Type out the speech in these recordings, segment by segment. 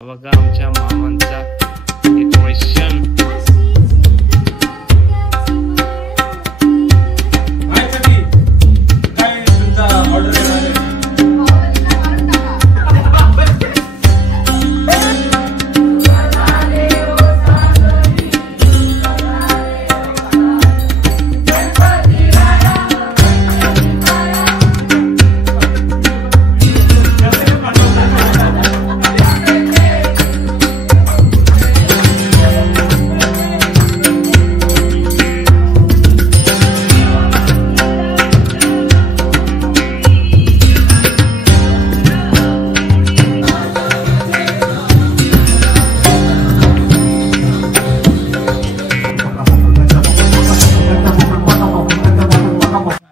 बघा आमच्या मामांचा decoration.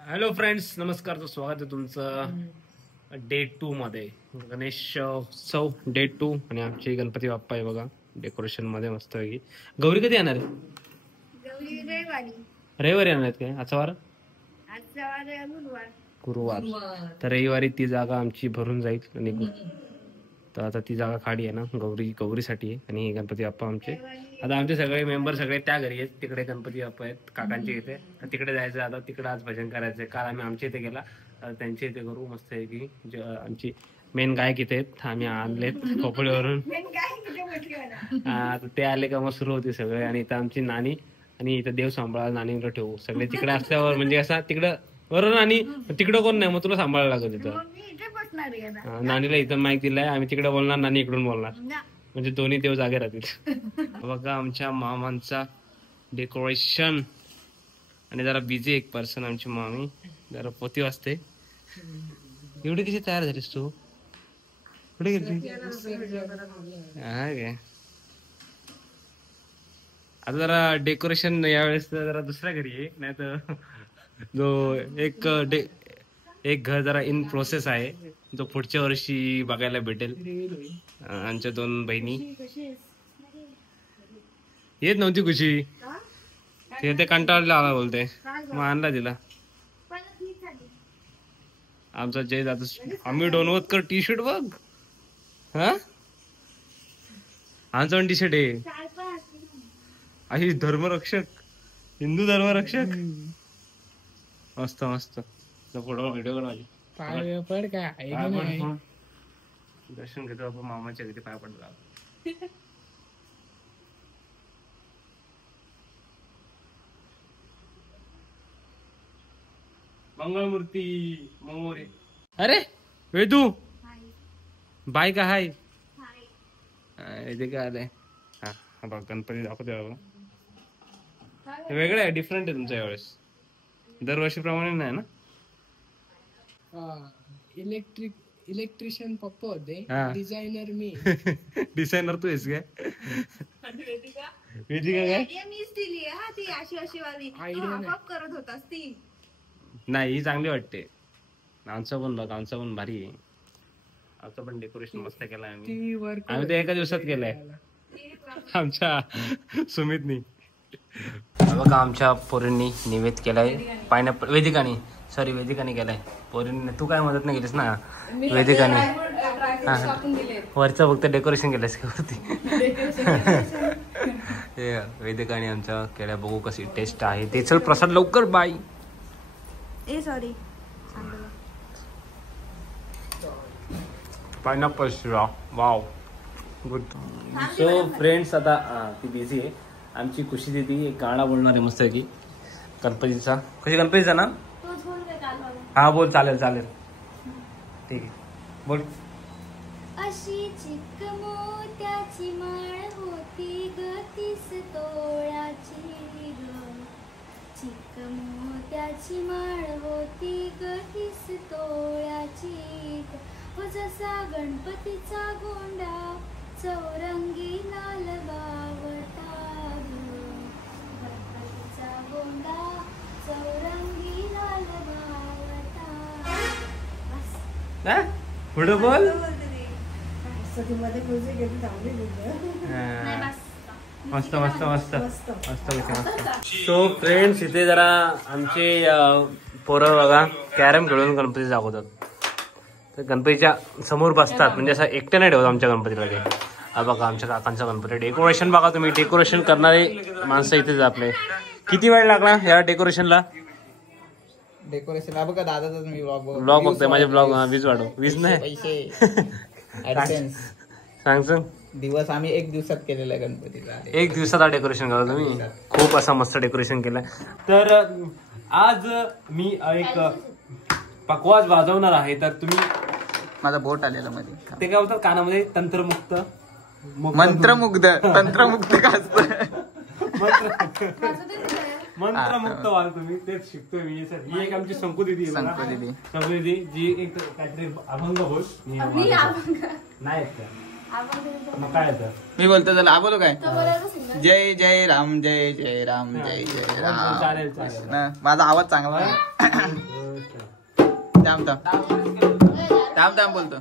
Hello friends, नमस्कार. तो स्वागत आहे तुमचं डे 2 मध्ये. गणेश उत्सव डे 2 आणि आमचे गणपती बाप्पा आहे बघा डेकोरेशन मध्ये मस्त पैकी. गौरी कधी येणार आहे? रविवारी येणार आहेत काय? आजचा वार गुरुवार. तर रविवारी ती जागा आमची भरून जाईल आणि तर आता ती जागा खाली आहे ना गौरीसाठी आहे. आणि गणपती बाप्पा आमचे आता आमचे सगळे मेंबर सगळे त्या घरी आहेत. तिकडे गणपती बाप्पा आहेत काकांच्या इथे. तर तिकडे जायचं आता. तिकडे आज भजन करायचंय. काल आम्ही आमच्या इथे गेला, त्यांच्या इथे करू मस्त आहे की. आमची मेन गायक इथे आहेत, आम्ही आणलेत खोपडीवरून. ते आले का मग सुरू होते सगळे. आणि इथं आमची नानी आणि इथं देव सांभाळा नानीकडे ठेवू सगळे. तिकडे असल्यावर म्हणजे असा तिकडं बरोबर. आणि तिकडं कोण नाही, मग तुला सांभाळायला लागत तिथं. नानीला इथं माहिती दिलाय, आम्ही तिकडे बोलणार, नानी इकडून बोलणार, म्हणजे दोन्ही देव जागे राहतील. बघा आमच्या मामांचा डेकोरेशन. आणि जरा बिझी एक पर्सन आमची मामी, जरा पोती वाजते. एवढी कशी तयार झालीस तू? कुठे गेली? हा काय आता जरा डेकोरेशन यावेळेस जरा दुसऱ्या घरी आहे, नाही तर जो एक घर जरा इन प्रोसेस आहे, जो पुढच्या वर्षी बघायला भेटेल. आमच्या 2 बहिणी येत नव्हती खुशी, ते कंटाळला आला बोलते, मग आणला तिला. आमचा जय जातो आम्ही डोनवतकर टी शर्ट बघ. हा आमचा पण टी शर्ट आहे. आई धर्मरक्षक, हिंदू धर्मरक्षक. मस्त मस्त. फोटो व्हिडिओ दर्शन घेतो आपण मामाच्या तिथे. पाय पडला मंगळमूर्ती मोरे. अरे वेदू बाय का? हाय काय आलंय? हा बघ गणपती दाखवते बाबा. वेगळं आहे, डिफरंट आहे तुमचं यावेळेस. दरवर्षीप्रमाणे नाही ना. इलेक्ट्रिशियन पप्पा होते, डिझायनर मी. डिझायनर तू आहेस काय? वेदिका काय? नाही ही चांगली वाटते. आमचं पण बघ, आमचं पण भारी आहे. आमचं पण डेकोरेशन मस्त केलंय आम्ही ते एका दिवसात केलंय आमच्या सुमितनी. बघा आमच्या पोरींनी निवेद केलाय पायनॅपल. वेदिकाने केलाय. पोरींनी तू काय मदत नाही केलीस ना? वेदिकाने वरचं फक्त डेकोरेशन केलंस का वरती? वेदिकाने आमच्या केल्या. बघू कशी टेस्ट आहे ते. चल प्रसाद लवकर. बाय. सॉरी पायनॅपल शिरा. Wow good. सो फ्रेंड्स, आता ती बिझी आहे. आमची खुशी दिदी एक गाणं बोलणार आहे मस्त की गणपतीचा. कशी गणपतीचा ना? हा बोल. चालेल ठीक आहे बोल. अशी चिक मोत्याची माळ होती ग 30 तोळ्याची ग. चिक मोत्याची माळ होती ग 30 तोळ्याची ग. जसा गणपतीचा गोंडा चौरंगी लाल बावटा ग. गणपतीचा गोंडा चौरंगी लाल बावटा. पुढे बोल. मस्त मस्त मस्त मस्त मस्त. सो फ्रेंड्स, इथे जरा आमचे पोरं बघा कॅरम खेळून गणपती दाखवतात. तर गणपतीच्या समोर बसतात, म्हणजे असं एकटं नाही ठेवत आमच्या गणपतीला. ते हा बघा आमच्या काकांचा गणपती. डेकोरेशन बघा तुम्ही, डेकोरेशन करणारे माणसं इथेच आपले. किती वेळ लागला या डेकोरेशनला? डेकोरेशन बघा दादाचा मी ब्लॉग बघतोय माझे ब्लॉग. वीज वाढव, वीज नाही पैसे सांग. दिवस आम्ही 1 दिवसात केलेला आहे गणपतीचा. 1 दिवसात डेकोरेशन करा तुम्ही. खूप असं मस्त डेकोरेशन केलंय. तर आज मी एक पकवाज वाजवणार आहे. तर तुम्ही माझा बोट आलेला मध्ये ते काय बोलतात कानामध्ये तंत्रमुक्त मंत्रमुग्ध तंत्रमुक्त का असतं? मंत्रमुक्त व्हाल तुम्ही. तेच शिकतोय मी. ही एक आमची संकू दिदी जी एक काहीतरी अभंग होत नाही. मग काय येतं? मी बोलतो चला बोलो काय? जय जय राम जय जय राम जय जय राम. चालेल. माझा आवाज चांगला थांब बोलतो.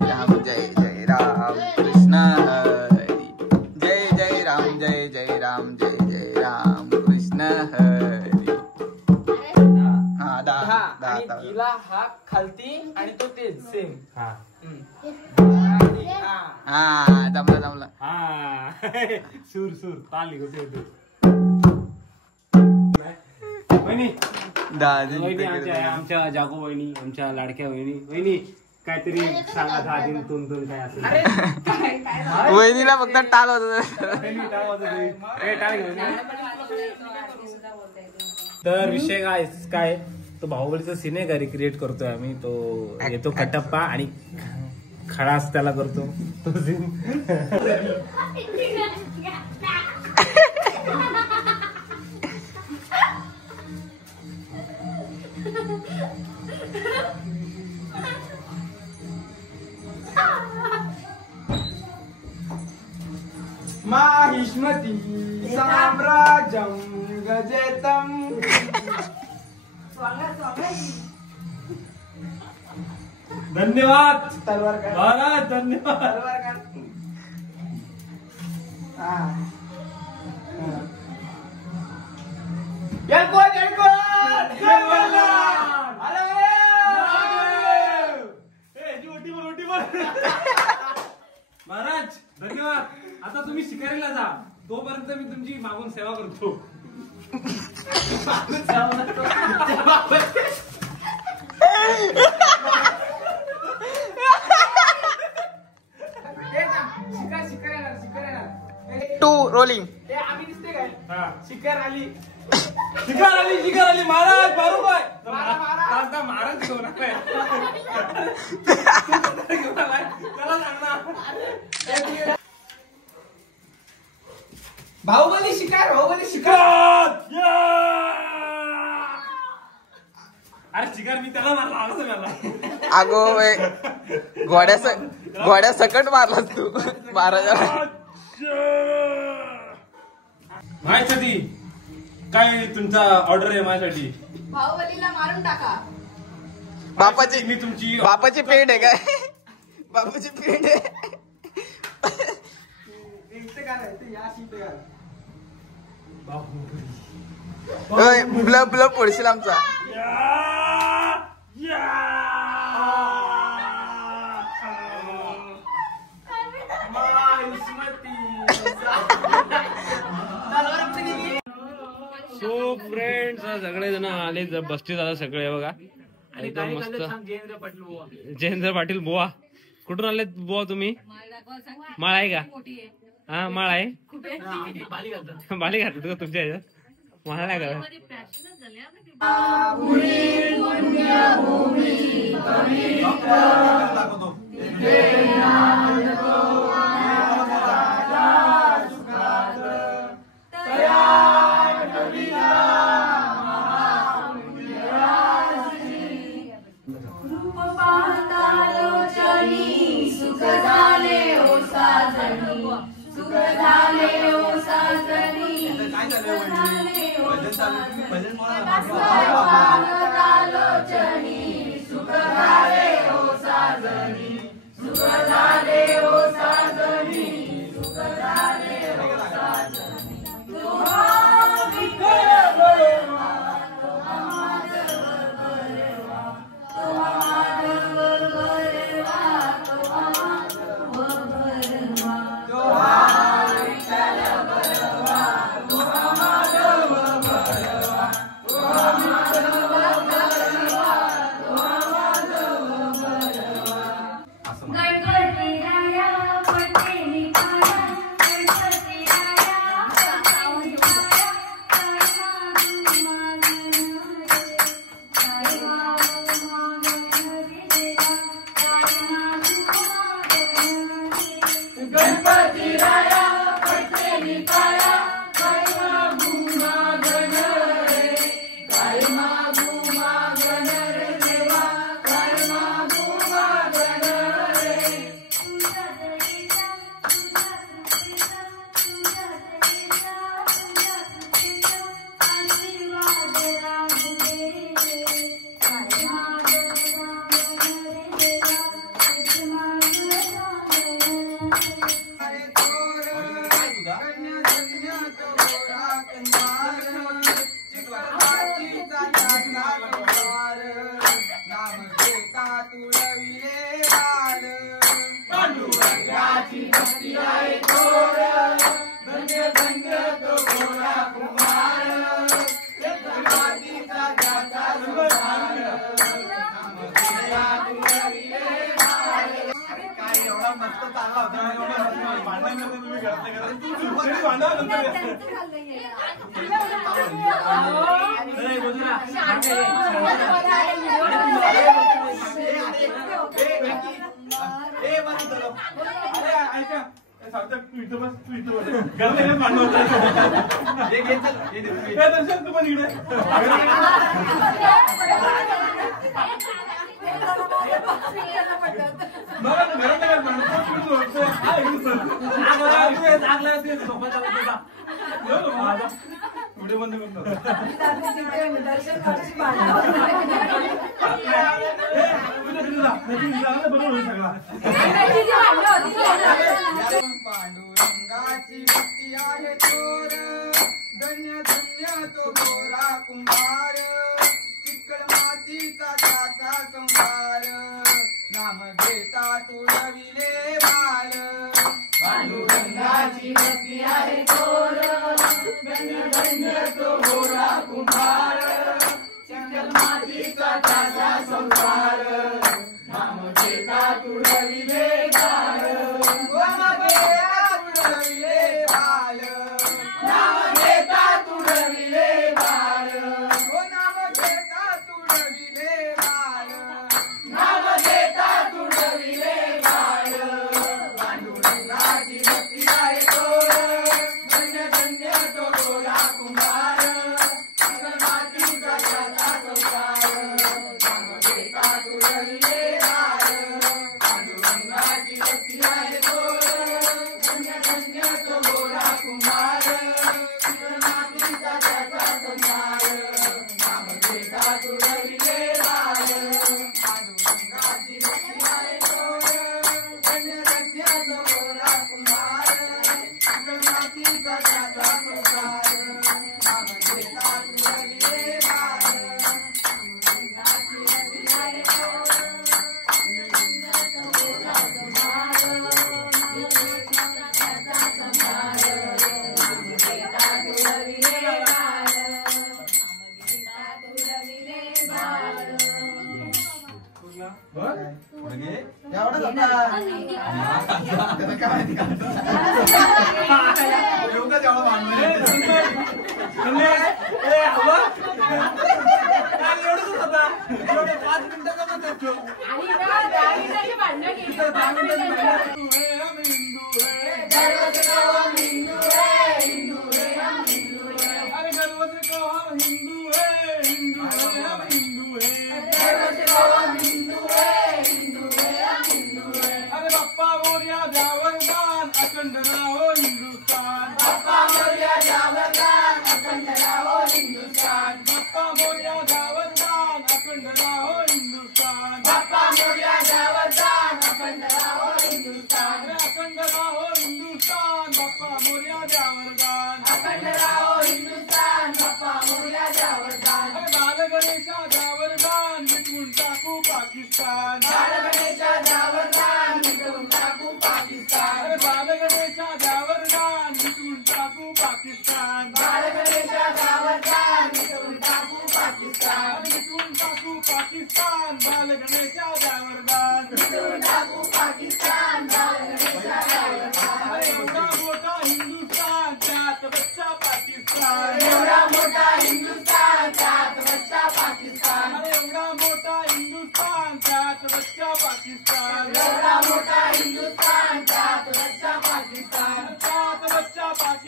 राम जय जय राम कृष्ण हरी. जय जय राम जय जय राम जय जय राम कृष्ण हरी. हा तिला हा खालती आणि तो तेच सेम. हा जमला. हा सूर ताल निघतो. वहिनी आमच्या जागो वहिनी, आमच्या लाडक्या वहिनी काहीतरी सांगा. 10 दिन तुम काय असेल. वहिनीला फक्त टाल होत. तर विषय काय तो बाहुबलीचा सीन आहे का रिक्रिएट करतोय आम्ही. तो येतो कटप्पा आणि खडास त्याला करतो तो सीन. माहिष्मती साम्राज्यम गजेतम. धन्यवाद तलवार महाराज, धन्यवाद. महाराज धन्यवाद. आता तुम्ही शिकारीला जा, तोपर्यंत मी तुमची मागून सेवा करतो. टू रोलिंग. शिकार आली महाराज मारू काय? महाराज घेऊन त्याला सांगणार. बाहुबली शिकार. अरे शिकार मी त्याला मारला. अगो घोड्या सकट मारलास तू महाराजाला. माझ्यासाठी काय तुमचा ऑर्डर आहे? माझ्यासाठी बाहुबलीला मारून टाका. बापाची मी तुमची बापाची पेंड आहे काय? बापाची पेंड आहे. ब्लब पडशील आमचा. सो फ्रेंड्स सगळेजण आले, बसते आता सगळे बघा. एकदम मस्त. जयेंद्र पाटील बुवा. कुठून आले बुवा तुम्ही? माळ आहे का? हा माळ आहे. बाली घालतो का तुमच्या ह्याच्यात? मला नाही का? पांडुरंगाची भक्ती आहे चोर, धन्य धन्य तो गोरा कुंभार, चिकळ मातीचा त्याचा संसार, नाम घेता तुळविले बाळ. पांडुरंगाची भक्ती आहे चोर, धन्य धन्य तो गोरा कुंभार, चिकळ मातीचा त्याचा संसार, नाम घेता तुळविले बाळ. पाकिस्तान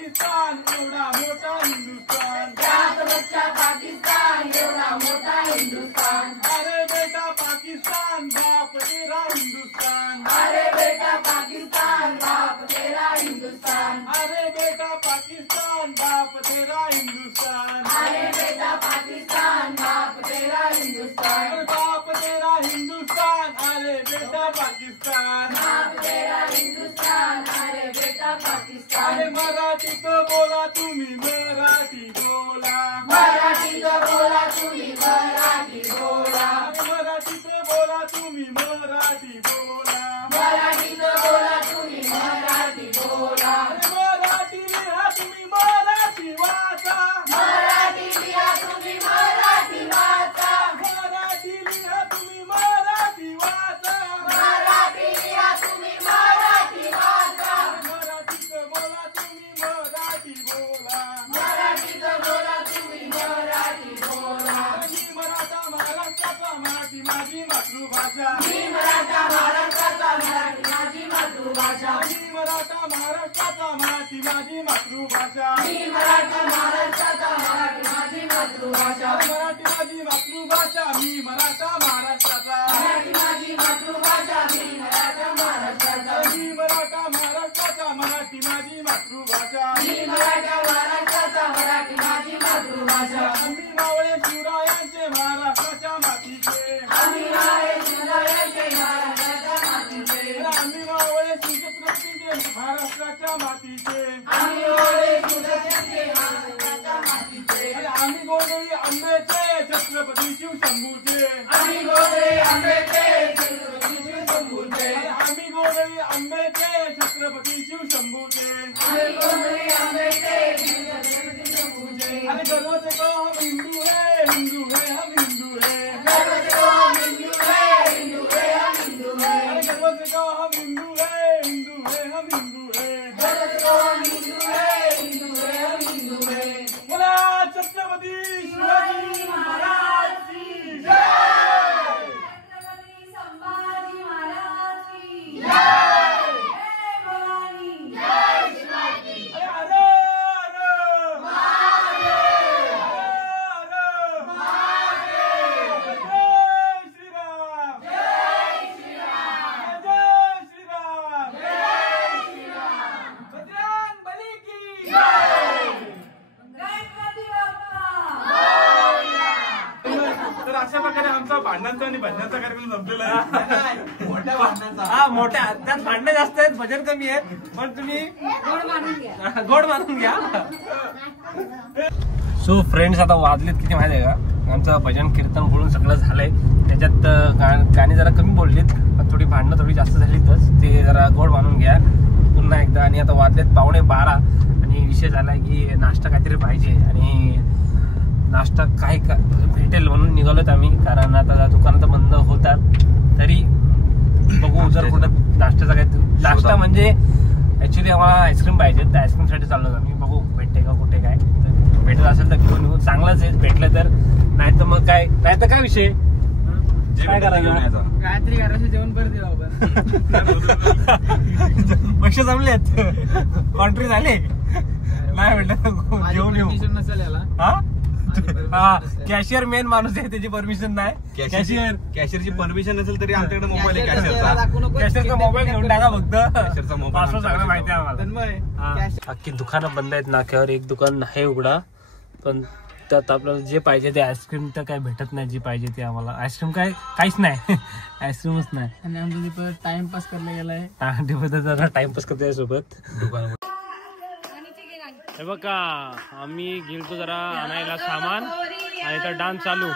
पाकिस्तान एवढा मोठा हिंदुस्तान त्यात बच्चा पाकिस्तान एवढा मोठा हिंदुस्तान अरे बेटा पाकिस्तान बाप तेरा हिंदुस्तान अरे बेटा पाकिस्तान बाप तेरा हिंदुस्तान अरे बेटा पाकिस्तान बाप तेरा हिंदुस्तान अरे बेटा पाकिस्तान बाप तेरा हिंदुस्तान अरे बाप तेरा हिंदुस्तान अरे बेटा पाकिस्तान बाप तेरा हिंदुस्तान अरे बेटा पाकिस्तान अरे मराठीत बोला तुम्ही मराठी बोला मराठीत बोला तुम्ही मराठी बोला मराठीत बोला तुम्ही मराठी बोला मराठीत बोला तुम्ही मराठी बोला मराठी लिहा तुम्ही मराठी वाचा मराठी लिहा तुम्ही मराठी वाचा मराठी लिहा तुम्ही मराठी वाचा मराठी लिहा तुम्ही मराठी वाचा मराठीत बोला तुम्ही मराठी बोला मराठीत बोला तुम्ही मराठी बोला मी मराठा महाराष्ट्राचा मराठी माझी मातृभाषा मी मराठा महाराष्ट्राचा मराठी माझी मातृभाषा मी मराठा महाराष्ट्राचा मराठी माझी मातृभाषा मी मराठा महाराष्ट्राचा मराठी माझी मातृभाषा मराठी माझी मातृभाषा मी मराठा महाराष्ट्राचा मराठी माझी मातृभाषा मी मराठा महाराष्ट्राचा मी मराठा महाराष्ट्राचा मराठी माझी मातृभाषा मी मराठा महाराष्ट्राचा मराठी माझी मातृभाषा आम्ही मावळे शिवरायांचे महाराष्ट्राच्या मातीचे आम्ही आहे शिवरायांचे महाराष्ट्राच्या मातीचे आम्ही मावळे शिवछत्रपतींचे महाराष्ट्राच्या मातीचे आम्ही ओळे शिवरायांचे महाराष्ट्राच्या मातीचे आम्ही गोंधळी आंबेचे छत्रपती शिवशंभूचे आम्ही गोरे आंबेचे छत्रपती शिवशंभूचे आम्ही गोंधळी आंबेचे छत्रपती शिवशंभूचे आम्ही गोरे आंबेचे छत्रपती शिवशंभूचे अरे गर्व से कहो हम हिंदू है हिंदू है हम हिंदू है गर्व से कहो हम हिंदू है हिंदू है हम हिंदू है अरे गर्व से कहो हम हिंदू है हिंदू है हम हिंदू है गर्व से कहो हम हिंदू है हिंदू है हम हिंदू है बोला छत्रपती शिवाजी महाराज की जय छत्रपती संभाजी महाराज की जय भवानी जय शिवाजी अरे तर अशा प्रकारे आमचा भांडणांचा आणि भजनाचा कार्यक्रम संपलेला आहे मोठ्या भांडणाचा हा मोठ्या त्यात भांडणं जास्त आहेत भजन कमी आहेत पण तुम्ही गोड मानून घ्या सो फ्रेंड्स आता वाजलेत किती माहिती आहे का आमचं भजन कीर्तन बोलून सगळं झालंय त्याच्यात गाणी जरा कमी बोललीत थोडी भांडणं थोडी जास्त झालीतच ते जरा गोड मानून घ्या पुन्हा एकदा आणि आता वाजलेत 11:15 आणि विषय झालाय की नाश्ता काहीतरी पाहिजे आणि नाश्ता काय भेटेल म्हणून निघालोत आम्ही कारण आता दुकानात बंद होतात तरी बघू जर कुठं नाश्त्याचा काय नाश्ता म्हणजे ऍक्च्युली आम्हाला आईस्क्रीम पाहिजे त्या आईस्क्रीमसाठी चाललो आम्ही बघू भेटते का कुठे काय भेटत असेल तर घेऊन येऊ चांगलंच आहे भेटलं तर नाही तर मग काय नाही तर काय विषय काय करायचं काहीतरी घराशी जेवण परत येऊ आपण पक्ष जमलेत कॉन्ट्री झाले नाही म्हटलं जेवून येऊ नसेल याला हा कॅशियर मेन माणूस आहे त्याची परमिशन नाही कॅशियरची परमिशन नसेल तरी आमच्याकडे मोबाईल आहे कॅशियरचा मोबाईल घेऊन टाका फक्त कॅशियरचा मोबाईल पासवर्ड सगळं माहिती आहे आम्हाला तन्मय अख्खी दुकानं बंद आहेत नाक्यावर एक दुकान आहे उघडा पण त्यात आपल्याला जे पाहिजे ते आईस्क्रीम तर काय भेटत नाही जे पाहिजे ते आम्हाला आईस्क्रीम काहीच नाही आईस्क्रीमच नाही आणि आमच्या तिथं टाइमपास करायला गेलाय जरा टाइमपास करतो सोबत हे बघा आम्ही गेलतो जरा आणायला सामान आणि तर डान्स चालू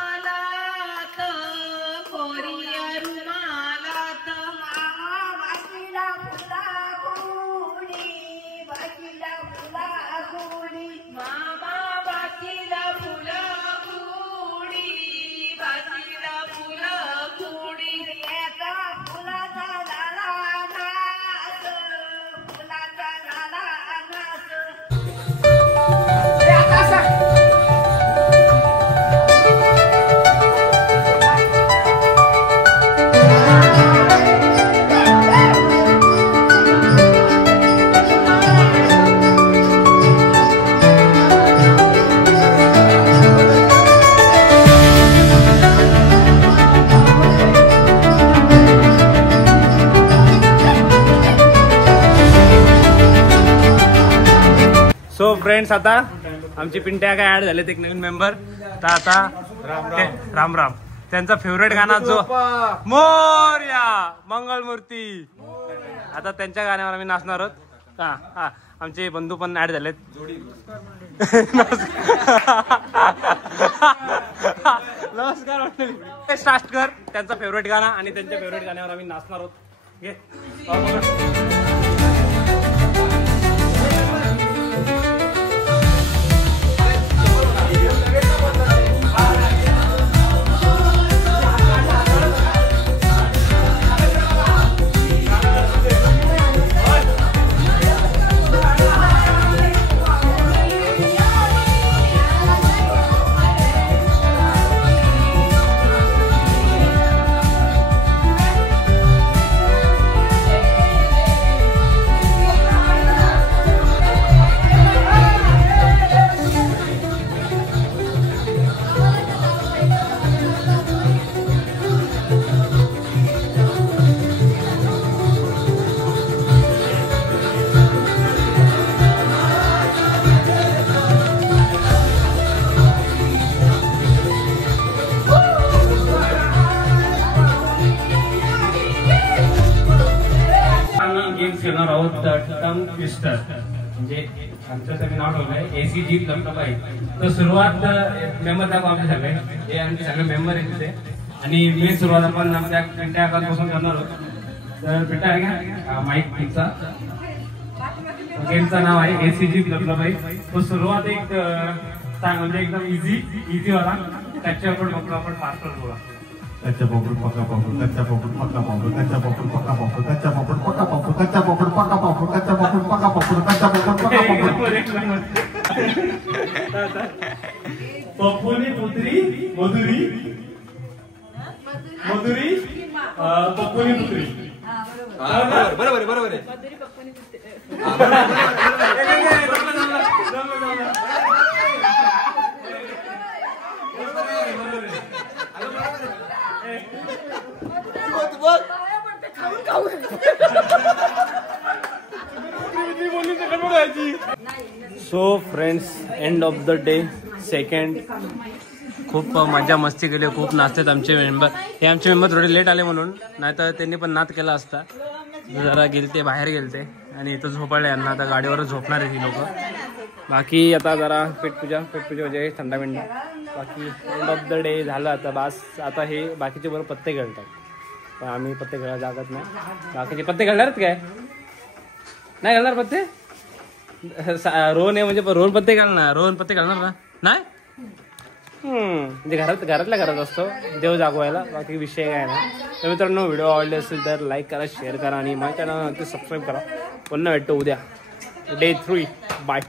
सो फ्रेंड्स आता आमची पिंट्या काय ऍड झालेत एक नवीन मेंबर. तर आता राम राम त्यांचा फेवरेट गाणा जो मोरया मंगळमूर्ती, आता त्यांच्या गाण्यावर आम्ही नाचणार आहोत. हा हा आमचे बंधू पण ऍड झालेत. नमस्कार मंडळी. स्टार्ट कर त्यांचा फेवरेट गाणं आणि त्यांच्या फेवरेट गाण्यावर आम्ही नाचणार आहोत. घे गेम्स खेळणार आहोत. टंग ट्विस्टर म्हणजे आमच्यासाठी नाव ठेवलंय ACG लंपबाई. तर सुरुवात मेंबर दाखवा आमचे सगळे, हे आमचे सगळे मेंबर आहेत तिथे. आणि मी सुरुवात आपण आमच्या पिंट्या अकाउंटपासून करणार आहोत. तर पिंट्या आहे का माईक पिंचा गेमचं नाव आहे ACG लंपबाई. तो सुरुवात एक सांग म्हणजे एकदम इझी वाला. त्याच्यावर आपण फास्टर बोला. कच्चा पापड पक्का पापड, कच्चा पापड पक्का पापड, कच्चा पापड पक्का पापड, कच्चा पापड पक्का पापड, कच्चा पापड पक्का पापड, कच्चा पापड पक्का पापड, कच्चा पापड पक्का पापड. पप्पूनी पुत्री मधुरी, मधुरी पप्पूनी पुत्री. बरोबर आहे. So friends end of the day second. खूप मजा मस्ती केली, खूप नाचतात आमचे मेंबर. हे आमचे मेंबर थोडे लेट आले म्हणून, नाहीतर त्यांनी पण नाच केला असता. जरा गेलते बाहेर गेलते आणि इथं झोपाळले यांना. आता गाडीवरच झोपणार आहे ही लोक. बाकी आता जरा पेटपूजा म्हणजे थंडा बिंडा. बाकी एंड ऑफ द डे झालं आता बास. आता हे बाकीचे बरोबर पत्ते खेळतात, पण आम्ही पत्ते खेळायला जागत नाही. बाकीचे पत्ते खेळणार काय नाही खेळणार पत्ते. रोहन आहे म्हणजे रोहन पत्ते खेळणार. रोहन पत्ते खेळणार ना नाही. म्हणजे घरातल्या घरात असतो देव जागवायला. बाकी विषय काय नाही. तर मित्रांनो व्हिडिओ आवडले असेल तर लाईक करा, शेअर करा आणि माझ्या चॅनल सबस्क्राईब करा. पुन्हा भेटतो उद्या डे 3. बाय.